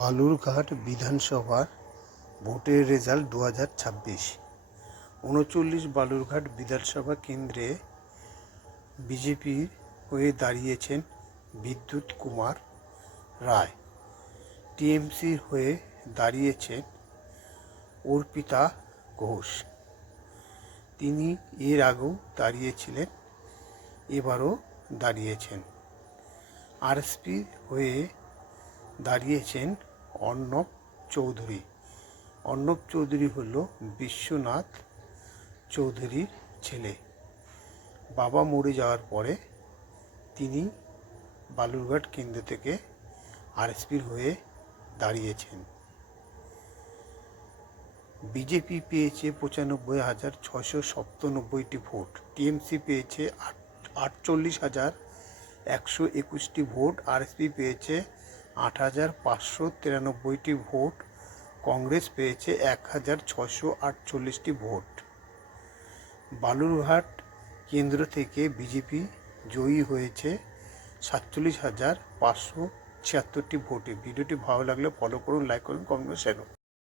বালুরঘাট বিধানসভার ভোটের রেজাল্ট 2026। ৩৯ বালুরঘাট বিধানসভা কেন্দ্রে বিজেপির হয়ে দাঁড়িয়েছেন বিদ্যুৎ কুমার রায়। টিএমসির হয়ে দাঁড়িয়েছেন অর্পিতা ঘোষ। তিনি এর আগেও দাঁড়িয়েছিলেন, এবারও দাঁড়িয়েছেন। আরএসপির হয়ে দাঁড়িয়েছেন অর্ণব চৌধুরী। অর্ণব চৌধুরী হল বিশ্বনাথ চৌধুরীর ছেলে। বাবা মরে যাওয়ার পরে তিনি বালুরঘাট কেন্দ্র থেকে আরএসপির হয়ে দাঁড়িয়েছেন। বিজেপি পেয়েছে ৯৫,৬৯৭টি ভোট, টিএমসি পেয়েছে ৪৮,১২১টি ভোট, আরএসপি পেয়েছে ৮,৫৯৩টি ভোট, কংগ্রেস পেয়েছে ১,৬৪৮টি ভোট। বালুরঘাট কেন্দ্র থেকে বিজেপি জয়ী হয়েছে ৪৭,৫৭৬টি ভোটে। ভিডিওটি ভালো লাগলে ফলো করুন, লাইক করুন, কমেন্ট করুন, শেয়ার করুন।